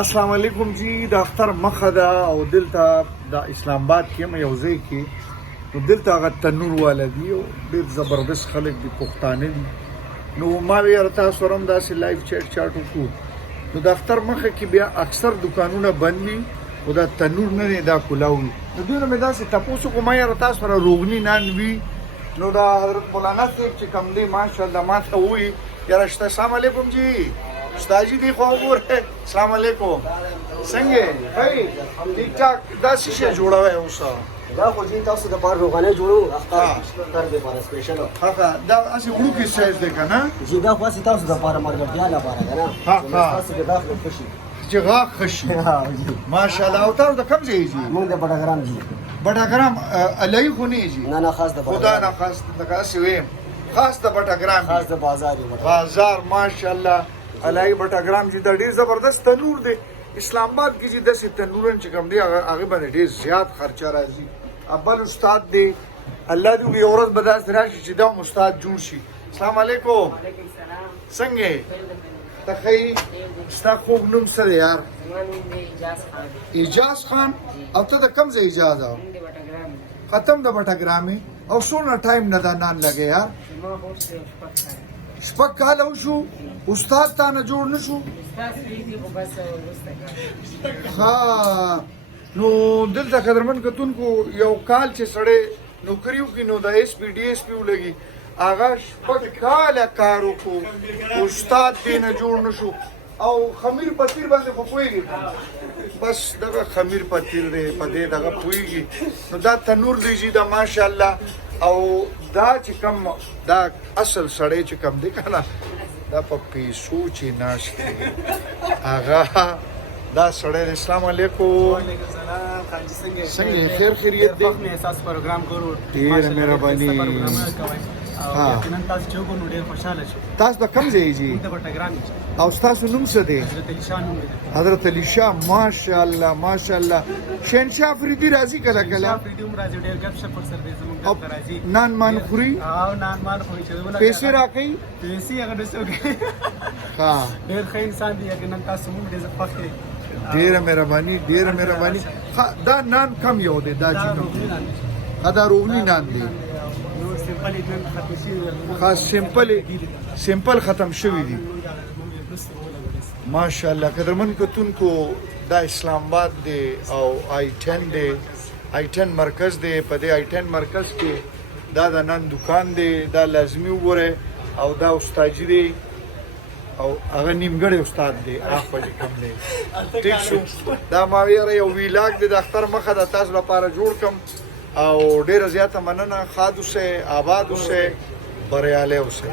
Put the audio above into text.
السلام علیکم جی. د اختر مخه ده او دلته د اسلام آباد کې یو ځای کې نو دلته هغه تنور والا دی او ډېر زبردست خلک دي، پښتانه دي. نو ما ویل تاسو سره هم داسې لایف چاټ وکړو. نو د اختر مخه کې بیا اکثر دکانونه بند وي او دا تنور نه دی، دا کلاو وي. نو دوی نه مې داسې تپوس وکړو، ما یاره تاسو سره روغني نان وي. نو دا حضرت مولانا صاحب چې کوم دی ماشاءالله ما ته ووایي یاره شته. السلام علیکم جی. استاجی دی خو وګوره. السلام علیکم. څنګه هی ټیک ټاک دا شیشه جوړوي اوسه دا خو جی تاسو د بار روغانه جوړو اختر د بار سپیشل هغه دا اسی وړو کې سایز دی کنه جی دا خو تاسو د بار مرګ دی لپاره کنه تاسو د داخله خوشي چې غاښ خشي. ماشاءالله. او تاسو د کوم ځای جی؟ مونږ د بډاګرام جی. بډاګرام الای خو نه جی؟ نه نه خاص د خدا نه خاص د کاسي ویم خاص د بډاګرام خاص د بازار ماشاءالله الای بټاګرام چې دا ډیر زبردست تنور دی. اسلام آباد کې چې داسې تنورن چې کوم دی هغه باندې ډیر زیات خرچه راځي. اول استاد دی، الله دې یو ورځ به داسې راشي چې دا استاد جوړ شي. السلام علیکم. وعلیکم السلام. څنګه تخی ستا خوب نوم څه دی یار؟ اجاز خان. او ته د کوم ځای اجاز او ختم د بټاګرامې او څونه ټایم نه دا نان لګي یار؟ شپږ کاله وشو. استاد تا نه جوړ نه شو؟ ها نو دلته قدرمن کتونکو یو کال چې سړی نوکري وکړي نو د ایس پی ډي ایس پي ولګي هغه شپږ کاله کار وکړو، استاد دې نه جوړ نه شو. او خمیر پتیر باندې خو پوهېږي، بس دغه خمیر پتیر دی په دې دغه پوهېږي. نو دا تنور دی چې دا ماشاءالله او دا چې کوم دا اصل سړی چې کوم دی کنه دا په پیسو چې ناش کوي هغه دا سړی. السلام علیکم. وعلیکم السلام. خاجي څنګه خیر خیریت دی؟ په اساس پروګرام کوو. ډیر مهرباني. نن تاسو چې وګورئ ډیر خوشاله شو. تاسو د کوم ځای جی؟ د بټاګرام او تاسو نوم څه دی؟ حضرت علی شاه نوم دی. حضرت علی شاه. ماشاءالله ماشاءالله. شهنشاه افریدي راځي کله کله؟ فریډم راځي ډیر ګپ شپ پر سر دې زموږ ته راځي. نان مان خوري او نان مان خوري چې ولا پیسې راکړي پیسې هغه دسوګي. ها ډیر ښه انسان دی. اګه نن تاسو موږ دې فخر. ډیره مهرباني ډیره مهرباني. دا نان کم یو دی دا چې کوم دا روغني نان دی خاص سیمپل ختم شوی دی. ماشاءالله. قدرمن کتونکو دا اسلام آباد دی او آی 10 دی، آی 10 مرکز دی. په دې آی 10 مرکز کې دا د نن دکان دی. دا لازمی وګوره. او دا استاجی دی او هغه نیمګړی استاد دی اخ په کوم دی. ټیک شو. دا ما ویره یو ویلاګ دی د اختر مخه د تاسو لپاره جوړ کم او ډیره زیاته مننه. خاد اوسه، آباد اوسه، بریالی اوسه.